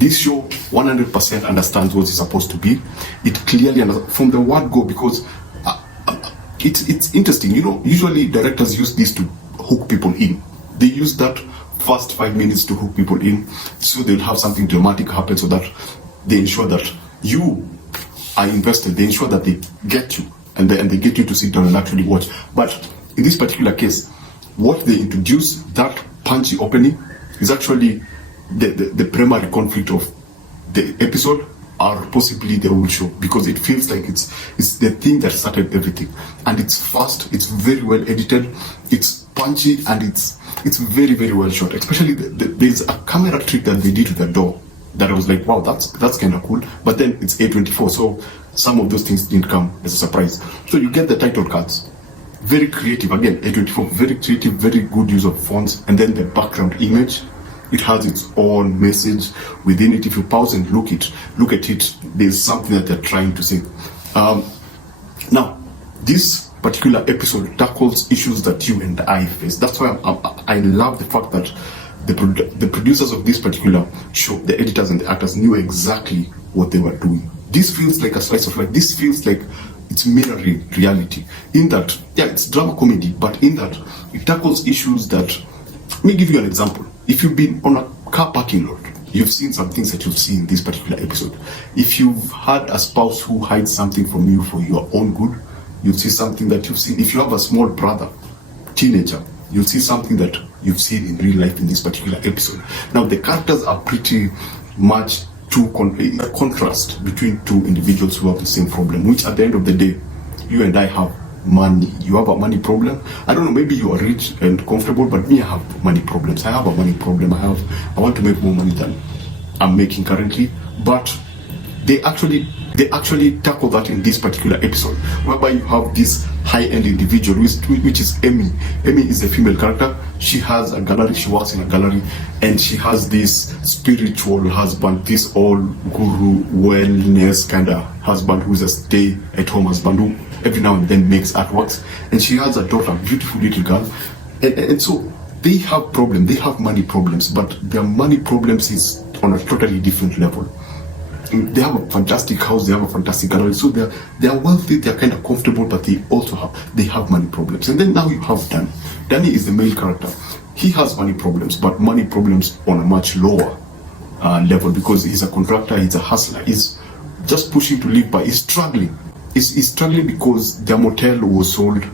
This show 100% understands what it's supposed to be. It clearly, from the word go, because it's interesting. Usually directors use this to hook people in. They use that first 5 minutes to hook people in, so they'll have something dramatic happen, so that they ensure that you are invested. They ensure that they get you, and they get you to sit down and actually watch. But in this particular case, what they introduce, that punchy opening, is actually the primary conflict of the episode, or possibly the whole show, because it feels like it's the thing that started everything. And it's fast, it's very well edited, it's punchy, and it's very, very well shot. Especially there's a camera trick that they did with the door that I was like, wow, that's kind of cool. But then it's A24, so some of those things didn't come as a surprise. So you get the title cards, very creative. Again, A24, very creative, very good use of fonts. And then the background image, it has its own message within it. If you pause and look at it, there's something that they're trying to say. Now, this particular episode tackles issues that you and I face. That's why I love the fact that the producers of this particular show, the editors and the actors, knew exactly what they were doing. This feels like a slice of life. This feels like it's mirroring reality. In that, yeah, it's drama comedy, but in that, it tackles issues that... Let me give you an example. If you've been on a car parking lot, you've seen some things that you've seen in this particular episode. If you've had a spouse who hides something from you for your own good, you'll see something that you've seen. If you have a small brother, teenager, you'll see something that you've seen in real life in this particular episode. Now, the characters are pretty much a contrast between two individuals who have the same problem, which at the end of the day, you and I have money. You have a money problem. I don't know, maybe you are rich and comfortable, but me, I have money problems. I have a money problem. I want to make more money than I'm making currently. But they actually tackle that in this particular episode, whereby you have this high-end individual, which is Amy. Amy is a female character. She has a gallery. She works in a gallery, and she has this spiritual husband, this old guru wellness kind of husband who's a stay-at-home husband who every now and then makes artworks. And she has a daughter, beautiful little girl, and so they have problems. They have money problems, but their money problems is on a totally different level. They have a fantastic house, they have a fantastic gallery, so they're wealthy, they're kind of comfortable, but they have money problems. And then now you have Danny. Danny is the male character. He has money problems, but money problems on a much lower level, because he's a contractor, he's a hustler, he's just pushing to live, but he's struggling. He's struggling because their motel was sold,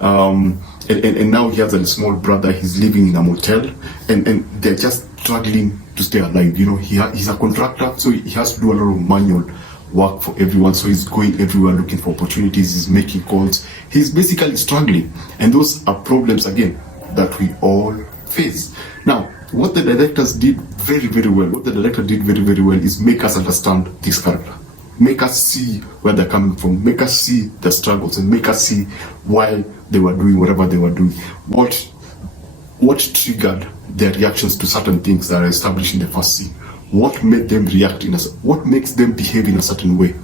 and now he has a small brother, he's living in a motel, and they're just struggling to stay alive. He's a contractor, so he has to do a lot of manual work for everyone. So he's going everywhere looking for opportunities, he's making calls, he's basically struggling. And those are problems, again, that we all face. Now, what the directors did very, very well, is make us understand this character. Make us see where they're coming from, make us see the struggles, and make us see why they were doing whatever they were doing. What triggered their reactions to certain things that are established in the first scene? What made them react what makes them behave in a certain way?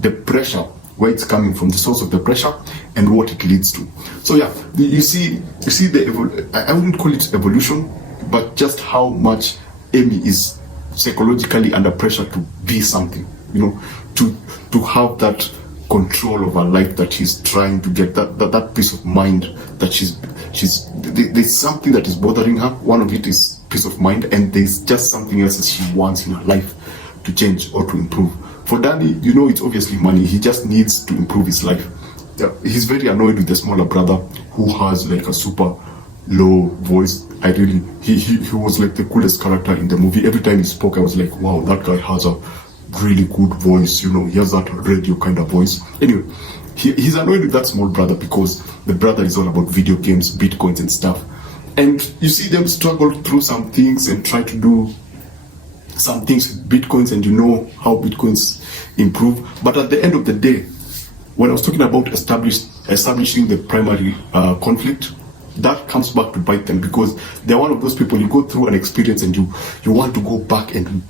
The pressure, where it's coming from, the source of the pressure, and what it leads to. So yeah, you see I wouldn't call it evolution, but just how much Amy is psychologically under pressure to be something, to have that control of her life that she's trying to get, that peace of mind that there's something that is bothering her. One of it is peace of mind, and there's just something else that she wants in her life to change or to improve. For Danny, it's obviously money. He just needs to improve his life. Yeah, he's very annoyed with the smaller brother who has like a super low voice. He was like the coolest character in the movie. Every time he spoke, I was like, wow, that guy has a really good voice. He has that radio kind of voice. Anyway, he's annoyed with that small brother because the brother is all about video games, bitcoins and stuff. And you see them struggle through some things and try to do some things with bitcoins, and how bitcoins improve. But at the end of the day, when I was talking about establishing the primary conflict, that comes back to bite them, because they're one of those people, you go through an experience and you want to go back and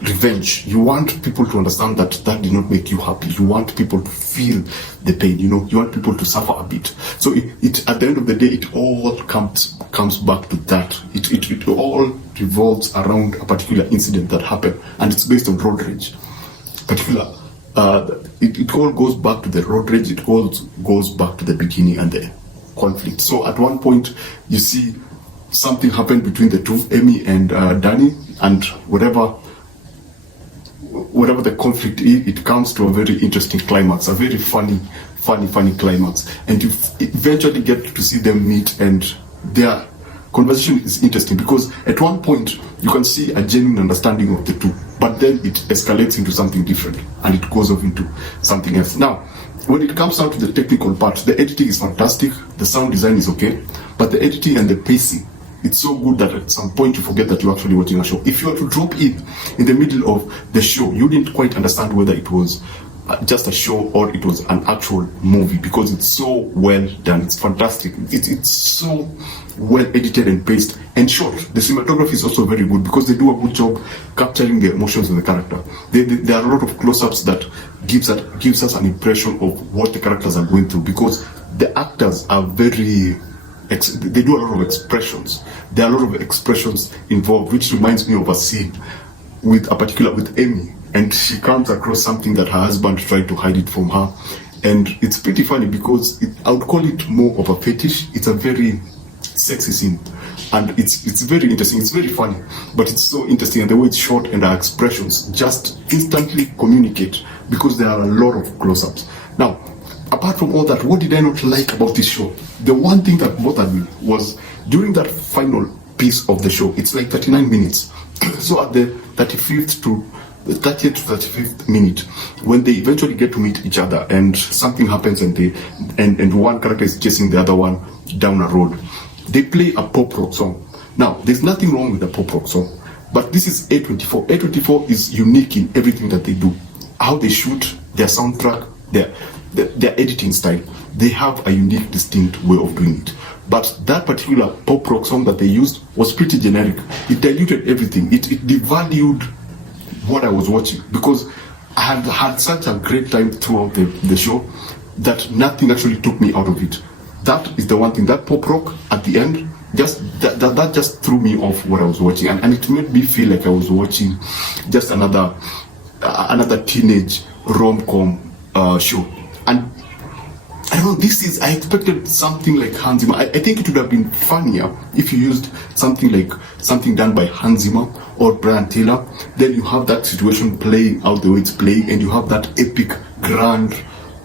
revenge. You want people to understand that that did not make you happy. You want people to feel the pain, you want people to suffer a bit. So it at the end of the day, it all comes back to that. It all revolves around a particular incident that happened, and it's based on road rage. It all goes back to the road rage. It all goes back to the beginning and the conflict. So at one point, you see something happened between the two, Amy and Danny, and whatever the conflict is, it comes to a very interesting climax, a very funny climax, and you eventually get to see them meet, and their conversation is interesting because at one point you can see a genuine understanding of the two, but then it escalates into something different and it goes off into something else. Now, when it comes down to the technical part, the editing is fantastic, the sound design is okay, but the editing and the pacing, it's so good that at some point you forget that you're actually watching a show. If you were to drop in the middle of the show, you didn't quite understand whether it was just a show or it was an actual movie, because it's so well done. It's fantastic. It's so well edited and paced and shot. The cinematography is also very good because they do a good job capturing the emotions of the character. There are a lot of close-ups that gives us an impression of what the characters are going through, because the actors are very... they do a lot of expressions. There are a lot of expressions involved, which reminds me of a scene with Amy, and she comes across something that her husband tried to hide it from her, and it's pretty funny because I would call it more of a fetish. It's a very sexy scene, and it's very interesting. It's very funny, but it's so interesting, and the way it's shot and our expressions just instantly communicate because there are a lot of close-ups. Now, apart from all that, what did I not like about this show? The one thing that bothered me was during that final piece of the show, it's like 39 minutes. So at the 30th to 35th minute, when they eventually get to meet each other and something happens and one character is chasing the other one down a road, they play a pop rock song. Now, there's nothing wrong with the pop rock song, but this is A24. A24 is unique in everything that they do. How they shoot, their soundtrack, their editing style, they have a unique, distinct way of doing it. But that particular pop rock song that they used was pretty generic. It diluted everything. It devalued what I was watching, because I had had such a great time throughout the show that nothing actually took me out of it. That is the one thing. That pop rock at the end, that just threw me off what I was watching, and it made me feel like I was watching just another teenage rom-com show. And I don't know, I expected something like Hans Zimmer. I think it would have been funnier if you used something done by Hans Zimmer or Brian Taylor. Then you have that situation playing out the way it's playing, and you have that epic, grand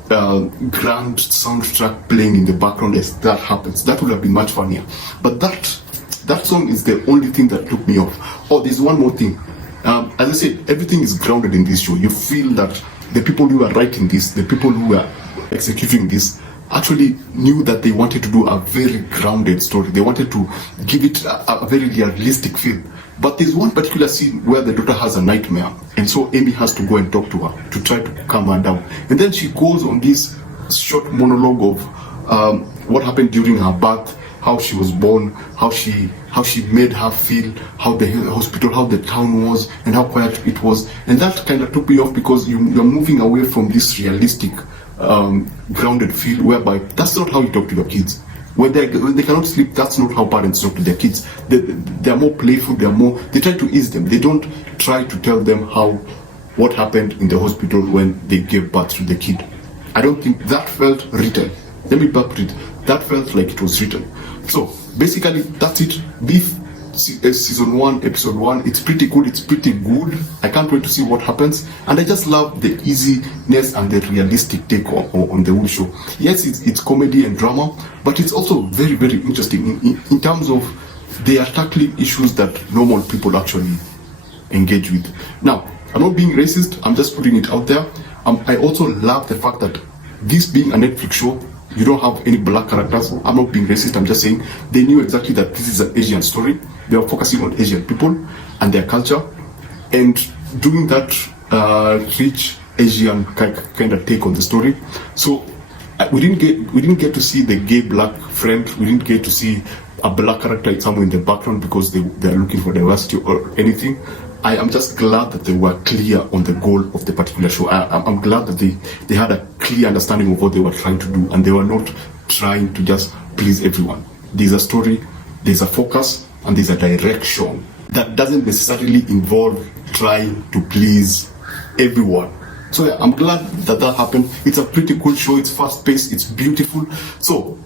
soundtrack playing in the background as that happens. That would have been much funnier. But that song is the only thing that took me off. Oh, there's one more thing. As I said, everything is grounded in this show. You feel that the people who are writing this, the people who are executing this, actually knew that they wanted to do a very grounded story. They wanted to give it a very realistic feel. But there's one particular scene where the daughter has a nightmare, and so Amy has to go and talk to her to try to calm her down. And then she goes on this short monologue of what happened during her birth, how she was born, how she made her feel, how the hospital, how the town was, and how quiet it was. And that kind of took me off, because you're moving away from this realistic, grounded feel, whereby that's not how you talk to your kids. When they cannot sleep, that's not how parents talk to their kids. They're more playful, they try to ease them. They don't try to tell them what happened in the hospital when they gave birth to the kid. I don't think that felt written. Let me back it. That felt like it was written. So basically, that's it. Beef season 1, episode 1. It's pretty good. It's pretty good. I can't wait to see what happens. And I just love the easiness and the realistic take on the whole show. Yes, it's comedy and drama, but it's also very, very interesting in terms of they are tackling issues that normal people actually engage with. Now, I'm not being racist. I'm just putting it out there. I also love the fact that this being a Netflix show, you don't have any black characters. I'm not being racist. I'm just saying they knew exactly that this is an Asian story. They are focusing on Asian people and their culture, and doing that rich Asian kind of take on the story. So we didn't get to see the gay black friend. We didn't get to see a black character somewhere in the background because they are looking for diversity or anything. I am just glad that they were clear on the goal of the particular show. I'm glad that they had a clear understanding of what they were trying to do, and they were not trying to just please everyone. There's a story, there's a focus, and there's a direction that doesn't necessarily involve trying to please everyone. So yeah, I'm glad that that happened. It's a pretty cool show. It's fast paced. It's beautiful. So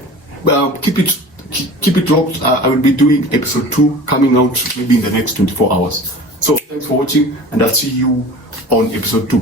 keep it locked. I will be doing episode 2 coming out maybe in the next 24 hours. So thanks for watching, and I'll see you on episode 2.